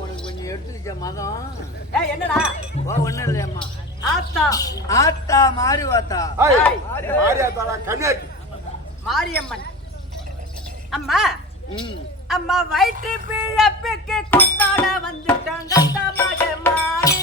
உனக்கு கொஞ்சம் எடுத்துக்கிட்ட மதம் என்னடா ஒண்ணும் இல்லையம்மா. ஆத்தா ஆத்தா மாறி வாத்தா மாரியம்மன் அம்மா அம்மா வயிற்று பிழப்புக்கு கொண்டாட வந்துட்டாங்க மக மாறி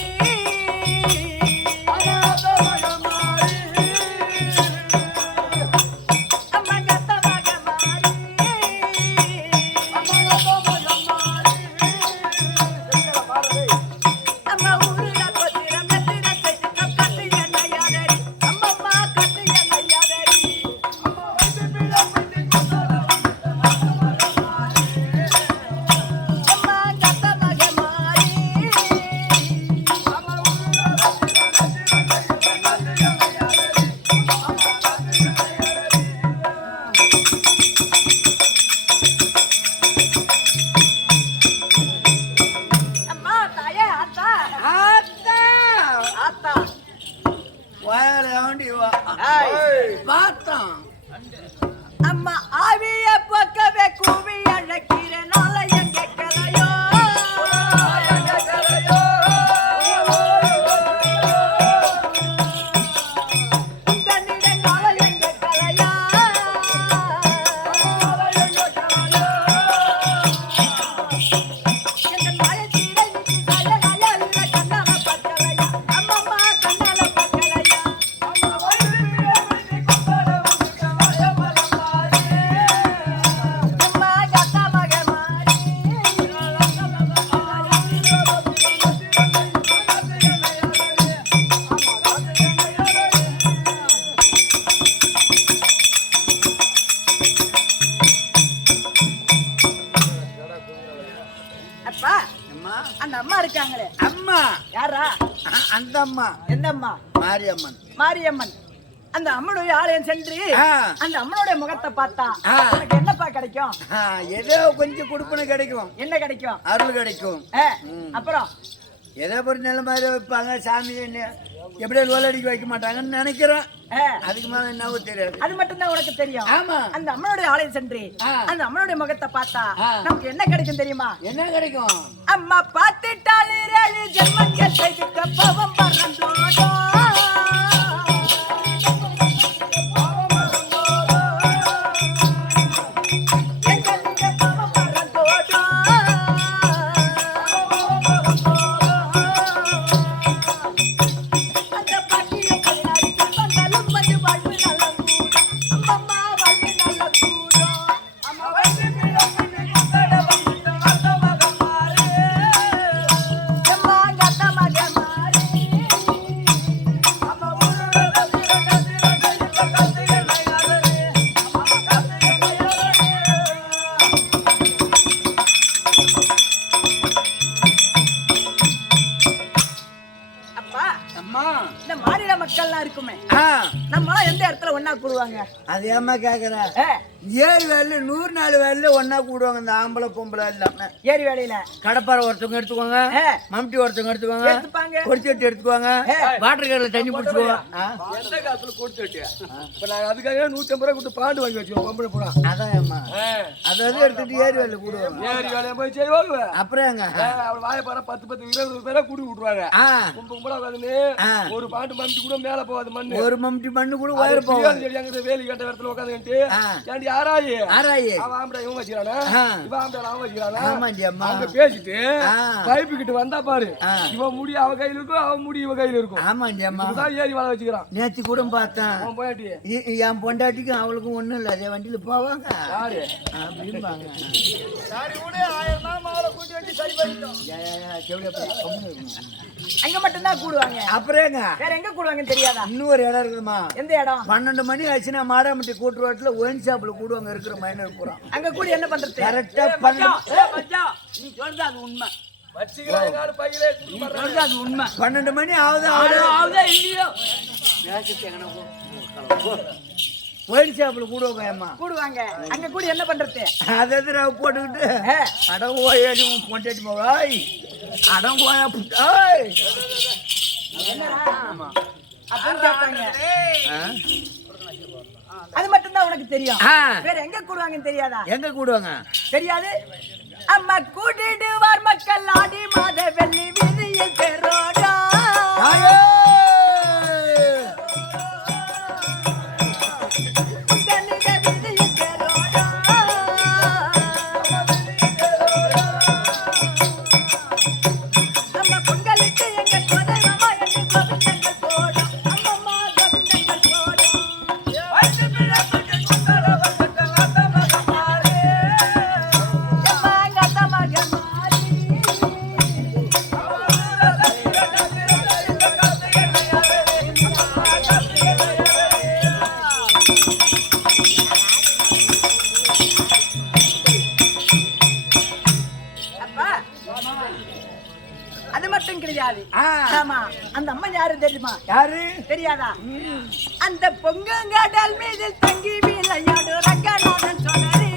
அம்மா ஆவிய பக்கவே கூவி அழைக்கிற நாள எங்க கலையோ அந்த அம்மா இருக்காங்களே அம்மா யாரா அந்த அம்மா எந்த அம்மா மாரியம்மன் மாரியம்மன் அந்த அம்மனுடைய ஆலயம் சென்று அந்த அம்மனுடைய முகத்தை பார்த்தா உனக்கு என்னப்பா கிடைக்கும்? ஏதோ கொஞ்சம் கொடுப்பனை கிடைக்கும். என்ன கிடைக்கும்? அருள் கிடைக்கும். அப்புறம் ஏதோ ஒரு நல்ல மாதிரி வைப்பாங்க. சாமி எப்படியோ லோலடிக்க வைக்க மாட்டாங்கன்னு நினைக்கிறேன். அதுக்கு மேல என்னவோ தெரியாது. அது மட்டும் தான் உனக்கு தெரியும். ஆமா. அந்த அம்மனுடைய ஆலயம் சென்று அந்த அம்மனுடைய முகத்தை பார்த்தா நமக்கு என்ன கிடைக்கும் தெரியுமா? என்ன கிடைக்கும்? அம்மா பார்த்துட்டாலே 7 ஜென்மங்கள் செய்துக்க பாவம் பறந்தோடோ. அது ஏமா கேக்குற? 7 வேலையில 100 4 வேலையில ஒன்னா கூடுவாங்க. இந்த ஆம்பளை பொம்பளை இல்லாம ஏரி வேலையில கடப்பாறை ஒருத்தவங்க எடுத்துக்கோங்க, மம்டி ஒருத்தவங்க எடுத்துக்கோங்க, கொடிச்சட்டி எடுத்துக்கோங்க, வாட்டர் கேன்ல தண்ணி பிடிச்சுக்கோங்க. எந்த காசுல கொடிச்சட்டி? இப்ப நாங்க அதுக்காக 150 ரூபாய் கொடுத்து பாண்டு வாங்கி வச்சுக்கோம். பொம்பளை போறா அதான் அம்மா அதாவது எடுத்துட்டு ஏரி வேலை கூடுவாங்க. ஏரி வேலையை போய் செய்வாங்க. அப்புறம் எங்க அவள் வாய பாரு 10 20 பேரை கூடி விட்டுருவாங்க. பொம்பளை உட்காந்து ஒரு பாண்டு மம்டி கூட மேல போகாது. மண்ணு ஒரு மம்டி மண்ணு கூட வயிறு போகாது. வேலி கட்ட இடத்துல உட்காந்துட்டு ஆராயி அவன் ஆம்பளை இவன் வச்சுக்கிறானா, இவன் ஆம்பளை அவன் வச்சுக்கிறானா, அங்க பேசிட்டு பைப்பு கிட்ட வந்தா பாரு, இவன் முடி அவ கையில இருக்கும், அவன் முடி இவ கையில இருக்கும். ஆமாண்டி அம்மா ஏறி வாழ வச்சுக்கிறான். நேற்று கூட பார்த்தேன். என் பொண்டாட்டிக்கும் அவளுக்கும் ஒண்ணும் இல்ல, அதே வண்டியில போவாங்க அப்படிம்பாங்க. அங்க மட்டும் தான் கூடுவாங்க. அப்புறம் வேற எங்க கூடுவாங்கன்னு தெரியாதா? இன்னொரு இடம் இருக்குதுமா. எந்த இடம்? 12 மணி ஆச்சுன்னா மாடாமட்டி கூட்டு ரோட்ல ஒயின் ஷாப்ல கூடுவாங்க. இருக்கிற மைனர் பூரா அங்க கூடி என்ன பண்றது? கரெக்டா நீ சொல்றது அது உண்மை. 12 மணி ஆகுதா இல்லையோ ஒயின் ஷாப்ல கூடுவாங்க. கூடுவாங்க. அங்க கூடி என்ன பண்றது? அதாவது ரவ போட்டுக்கிட்டு அடம் போய் பொண்டாட்டி போவாய் அடம் போயா புட்டாய் அது மட்டும் தான் உனக்கு தெரியும். வேற எங்க கூடுவாங்கன்னு தெரியாதா? எங்க கூடுவாங்க தெரியாது. அம்மா கூட்டிடுவார் மக்கள் ஆடி மாத வெள்ளி வீதியில் பெரோடா. அது மட்டும் கிடையாது. ஆமா, அந்த அம்மா யாரு தெரியுமா? யாரு தெரியாதா? அந்த பொங்கங்கடல் மீது தங்கி விளையாடு ரங்கநாதன் சொன்னரி.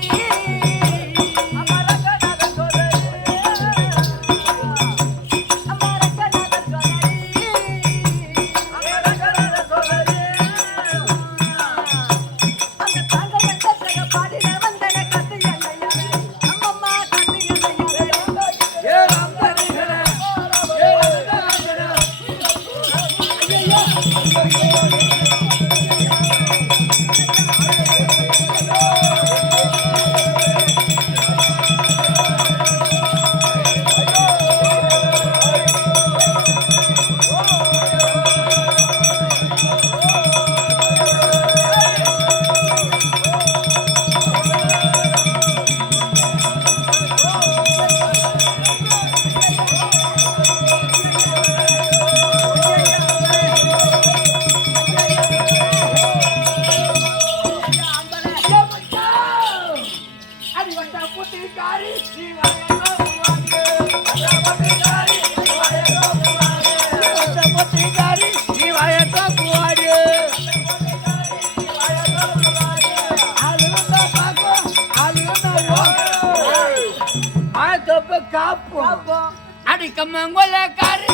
ஆத்தப்ப காப்போம் அடி கம்மங்கொல்ல காரி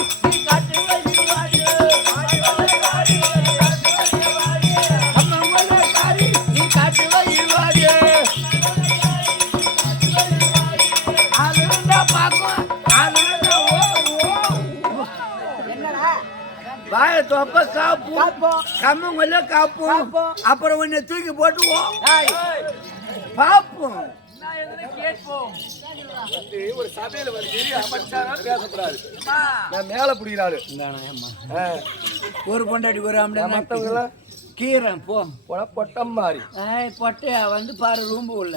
காட்டு வழிவாடு கம்மங்கொல்ல காரி நீ காட்டு வழிவாடு ஆளுண்டா பாக்கும் ஆளுண்டா என்னடா வாய தொப்ப காப்போம் கம்மங்கொல்ல காப்போம் அப்புறம் உன்னை தூக்கி போட்டுவோம் பாப்போம் ஒரு சபையில வந்து அமைச்சாரா பேசக்கூடாது. நான் மேல புடிக்கிறாரு ஒரு பொண்டாடி ஒரு மத்தவங்க கீரன் போ பொட்டம் மாதிரி பொட்டையா வந்து பாரு ரூம்பு உள்ள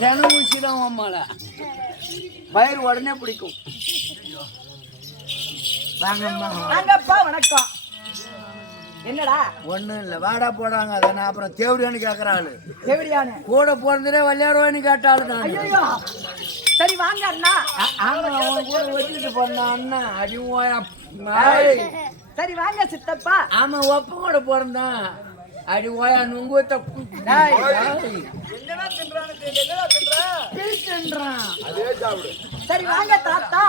சென ஊசிதான் அம்மால பயிர் உடனே பிடிக்கும். வாங்கம்மா வாங்கப்பா வணக்கம். என்னடா ஒண்ணும் இல்ல வாடா போடாங்க அதானே அப்புறம் தேவடியான்னு கேக்குறாள் தேவடியானு கூட பிறந்ததே விளையாடுவான்னு கேட்டாள் நான். ஐயோ சரி வாங்க அண்ணா. ஆமா அவன் கூட வச்சுட்டு போனா அண்ணா அடிவோயா. சரி வாங்க சித்தப்பா. ஆமா ஒப்ப கூட பிறந்தான் அடி ஓயா நுங்குத்த சரி வாங்க தாத்தா.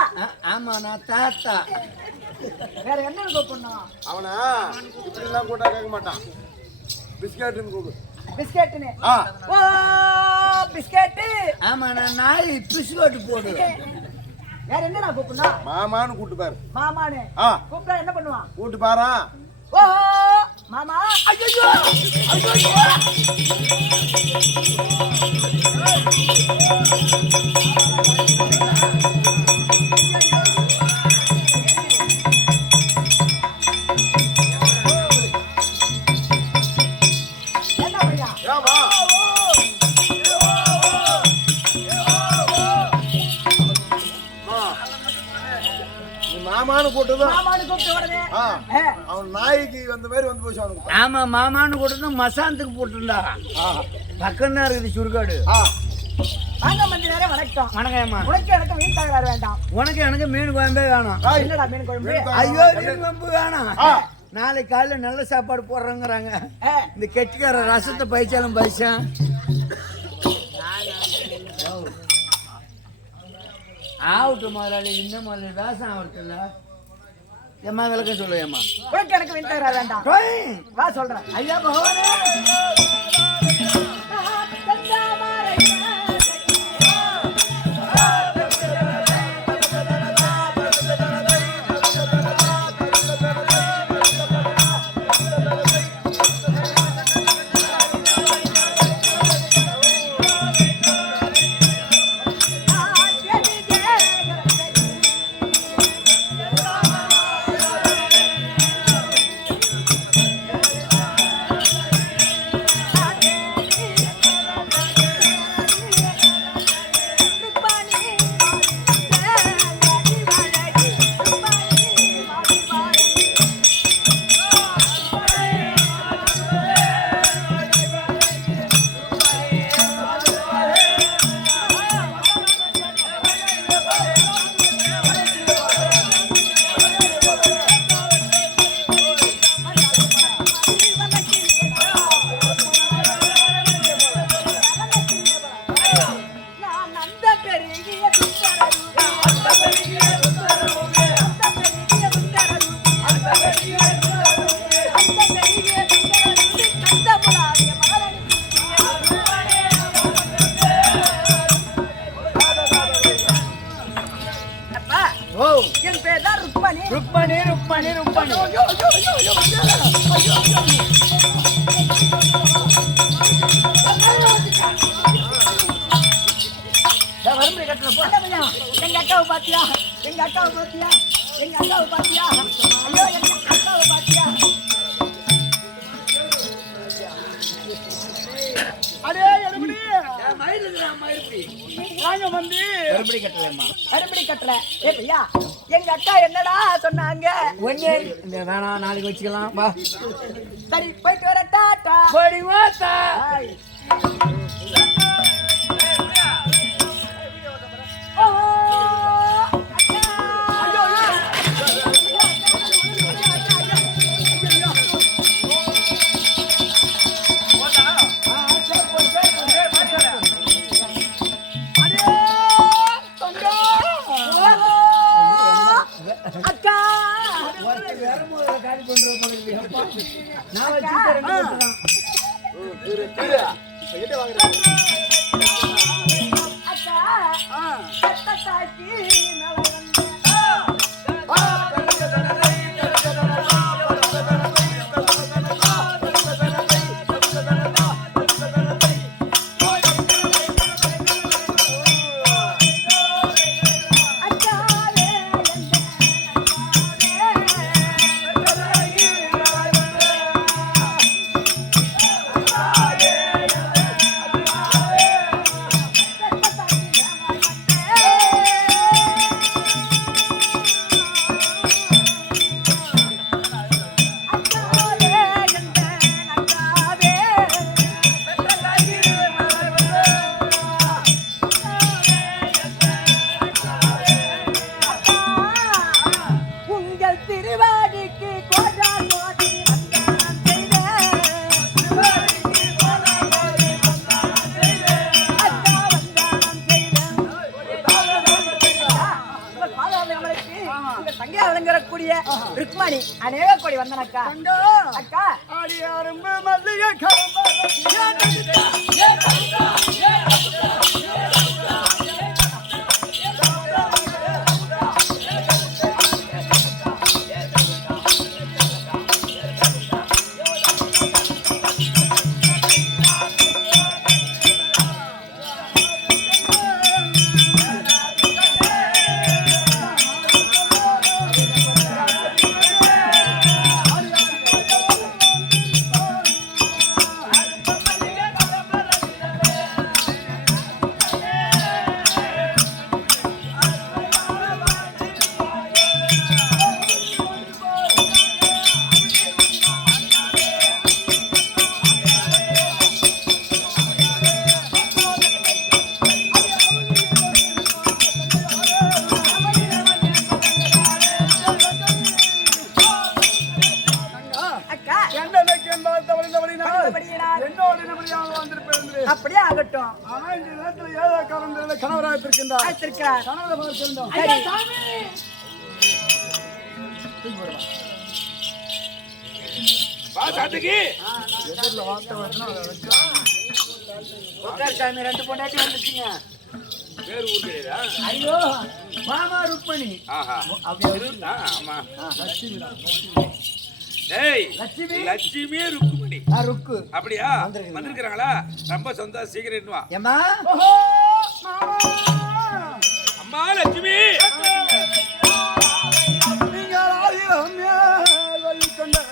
ஆமா நான் தாத்தா. வேற என்ன கூப்பிடணும் அவனா இப்படி எல்லாம் கூட்டா கேட்க மாட்டான். பிஸ்கட் கூப்பிடு. பிஸ்கெட்னு. ஓ பிஸ்கெட். ஆமா நான் நாய் பிஸ்கட் போடு. வேற என்னடா கூப்பிடணும்? மாமான்னு கூட்டு பாரு. மாமானு கூப்பிட்டா என்ன பண்ணுவான்? கூட்டு பாரா. ஓ மாமா. ஐயோ ஐயோ மாமான்னு கூட்டுதான். மாமானு கூப்பிட்ட உடனே அவன் நாய்க்கு வந்த மாதிரி வந்து போச்சு அவனுக்கு. ஆமா மாமான்னு கூட்டதான் மசாந்தத்துக்கு போட்டுருந்தா பக்கம் தான் இருக்குது சுருக்காடு. வாங்க மந்திரே வணக்கம். வணக்கம்மா. உனக்கு எனக்கு மீன் தகராறு வேண்டாம். உனக்கு எனக்கு மீன் குழம்பே வேணும். என்னடா மீன் குழம்பு? ஐயோ மீன் குழம்பு வேணும். நாளைக்கு காலையில நல்ல சாப்பாடு போடுறேங்கிறாங்க. இந்த கெட்டிக்கார ரசத்தை பயிச்சாலும் பயிச்சேன். ஆவுட்டு முதலாளி இந்த முதலாளி வேஷம் ஆவட்டில்ல ஏமா விளக்க சொல்லு ஏமா. உனக்கு எனக்கு மீன் தகராறு வேண்டாம். வா சொல்றேன். ஐயா பகவானே என் பேர் தான் ருக்மணி. ருக்மணி ருக்மணி ருக்மணி. எங்க அக்காவை பாத்தியா? எங்க அக்காவை பாத்தியா? எங்க அக்காவை பாத்தியா? ஐயோ எங்க அக்காவை பாத்தியா? அடே எருமடி வாங்க வந்து கருப்படி கட்டலம்மா. கருப்படி கட்டல. ஏ பையா எங்க அக்கா என்னடா சொன்னாங்க? ஒண்ணே இந்த வேணாம் நாளைக்கு வச்சுக்கலாம் வா. சரி போயிட்டு வர டாடா. போடி வாத்தா. நான் வச்சிருக்கேன் 2 மட்டும் தான். ருக்மணி அநேக கோடி வந்தனக்கா அக்கா ஆடி அரும்பு மல்லிகை கரும்பு அப்படியே ஆகட்டும். ஆனா இந்த நேரத்துல ஏதோ காரணத்துல கணவராக இருக்கின்றார். கணவரை பார்த்து சொல்லுங்க. ஐயா சாமி வா சாத்துக்கு எதிரில வார்த்தை வரணும் அதை வச்சு உட்கார் சாமி 2 பொண்டாட்டி வந்துட்டீங்க. பேர் ஊர் கிடையாதா? ஐயோ மாமா ருக்மணி. ஆஹா அப்படியே ஆமா லட்சுமி டேய் லட்சுமி லட்சுமி ருக்குமணி ருக்கு அப்படியா வந்திருக்காங்களா? ரொம்ப சந்தோஷம். சீக்கிரம் வா. ஏமா அம்மா லட்சுமி நீங்க ஆயிரம் மேல் வலிக்கொண்ட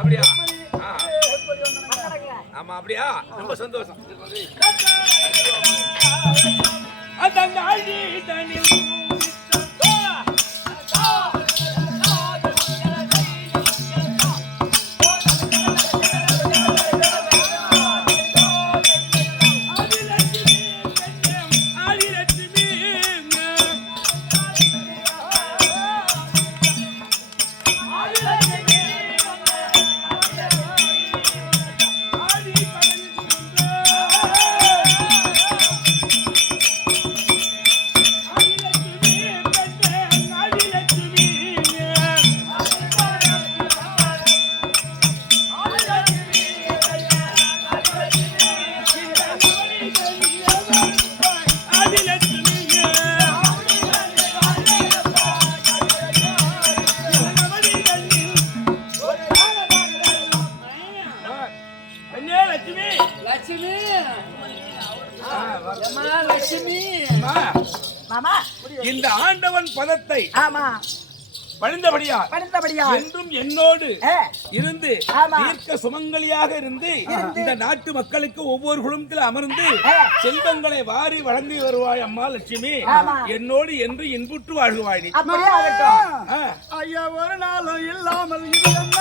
அப்படியா? ஆமா அப்படியா? ரொம்ப சந்தோஷம். மாமா இந்த ஆண்டவன் பதத்தை ஆமா பணிந்தபடியா என்றும் என்னோடு இருந்து தீர்க்க சுமங்கலியாக இருந்து இந்த நாட்டு மக்களுக்கு ஒவ்வொரு குடும்பத்தில் அமர்ந்து செல்வங்களை வாரி வழங்கி வருவாய் அம்மா லட்சுமி. என்னோடு என்று இன்புற்று வாழ்வாய் நீ. ஐயா ஒரு நாளும் இல்லாமல் இது என்ன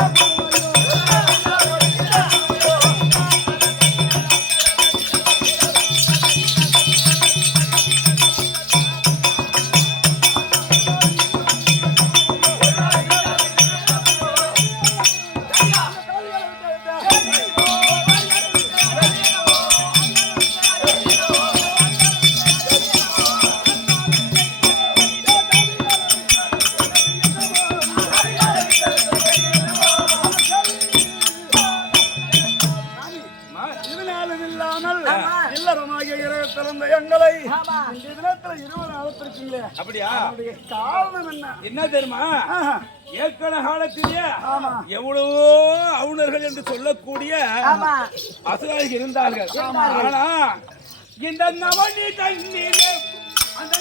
என்ன தெரியுமா? ஏற்கன காலத்திலேயே எவ்வளவோ அவுணர்கள் என்று சொல்லக்கூடிய அசுரர்கள் இருந்தார்கள். ஆனா இந்த நவனி தண்ணீரே அந்த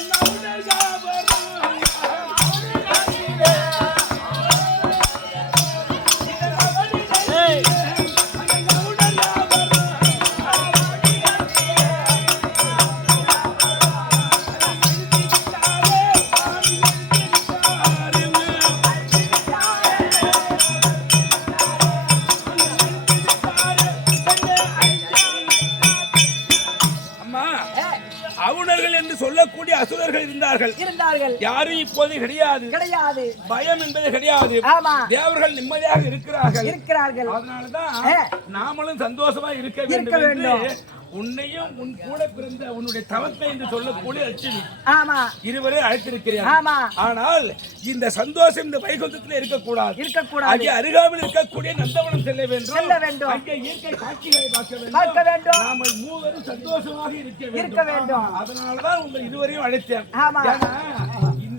சொல்லக்கூடிய அசுரர்கள் இருந்தார்கள். யாரும் இப்போது கிடையாது. பயம் என்பது கிடையாது. தேவர்கள் நிம்மதியாக இருக்கிறார்கள். அதனாலதான் நாமளும் சந்தோஷமா இருக்க வேண்டும். உன்னையும் உன் கூட பிறந்த உன்னுடைய தவத்தை என்று சொல்லக்கூடிய லட்சுமி இருவரை அழைத்திருக்கிறேன். ஆனால் இந்த சந்தோஷம் இந்த வைகுந்தத்தில் இருக்கக்கூடாது. அங்கே அருகாமல் இருக்கக்கூடிய நந்தவனம் செல்ல வேண்டும். அங்கே இயற்கை காட்சிகளை பார்க்க வேண்டும். நாம மூவரும் சந்தோஷமாக இருக்க வேண்டும். அதனாலதான் உங்கள் இருவரையும் அழைத்தேன்.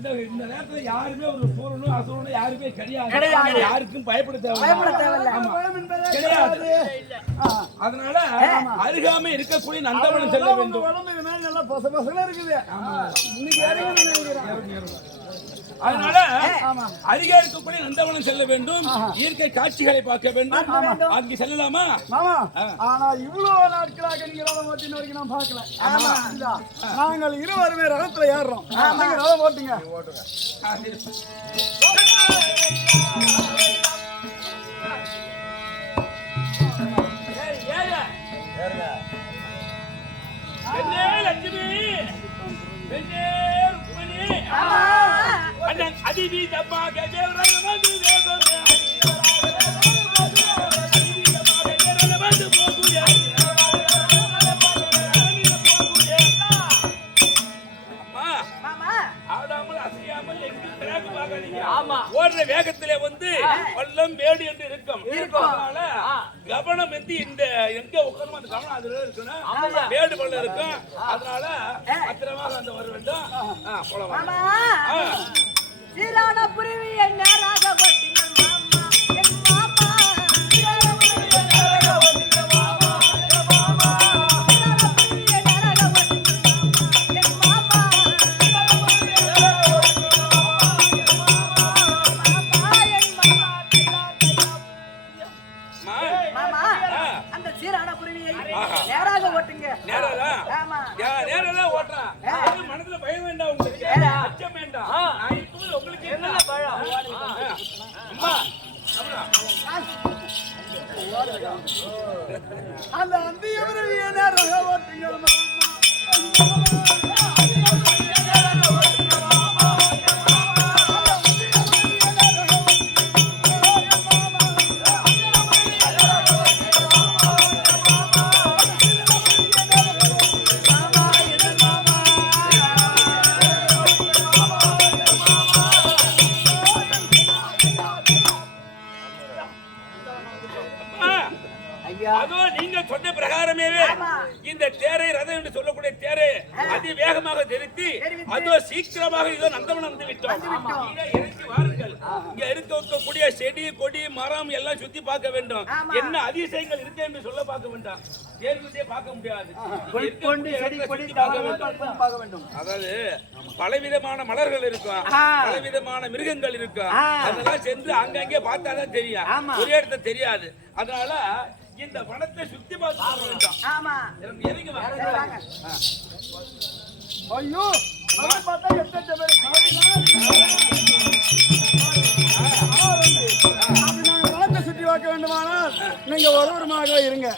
இந்த நேரத்தில் யாருமே ஒரு சூரனும் அசுரனும் யாருமே கிடையாது. யாருக்கும் பயப்பட தேவையில்லை. அதனால அருகாமை இருக்கக்கூடிய நந்தவனம் செல்ல வேண்டும். அதனால அருகே இருக்கக்கூடிய நந்தவனம் செல்ல வேண்டும். இயற்கை காட்சிகளை பார்க்க வேண்டும். அங்கே செல்லலாமா? ஆனா இவ்வளவு நாட்களாக நீங்க நான் பார்க்கல. நாங்கள் இருவருமே ரகத்துல ஏறுறோம். ஓட்டுங்க. ஓடுற வேகத்திலே வந்து பள்ளம் மேடு என்று இருக்கும். கவனம் வந்து இந்த எங்க உட்காரணும் அந்த கவனம் அதுல இருக்கணும். மேடு பள்ளம் இருக்கும். அதனால பத்திரமாக அந்த வர வேண்டும். சீரான புரிவியை நேராக மனதுல பயம் வேண்டாம். உங்களுக்கு அச்சம் வேண்டாம். உங்களுக்கு என்ன பயம்? அந்த அந்திய ஓட்டுங்க. தெரிவித்து அதோ சீக்கிரமாக இதோ நந்தவனம் வந்து விட்டோம். இங்கே இறங்கி வாருங்கள். இங்க இருக்கக்கூடிய செடி கொடி மரம் எல்லாம் சுத்தி பார்க்க வேண்டும். என்ன அதிசயங்கள் இருக்கு என்று சொல்ல பார்க்க வேண்டாம். தேர்வுதே பார்க்க முடியாது. அதாவது பலவிதமான மலர்கள் இருக்கும், பலவிதமான மிருகங்கள் இருக்கும். அதெல்லாம் சென்று அங்கங்கே பார்த்தாதான் தெரியும், ஒரே இடத்துல தெரியாது. அதனால இந்த வனத்தை சுத்தி பார்க்க வேண்டும். ஆமா இறங்கி வாங்க. ஐயோ சுற்றி பார்க்க வேண்டுமானால் நீங்க ஒருவருமாக இருங்க.